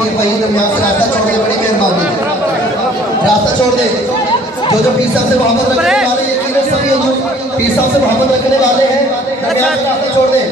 पीर भाई दरमियान से रास्ता छोड़ दे, बड़ी मेहरबानी, रास्ता छोड़ दे। जो पीर साहब से मोहब्बत रखने वाले यकीनन सभी जो पीर साहब से मोहब्बत रखने वाले हैं दरमियान से रास्ता छोड़ दे।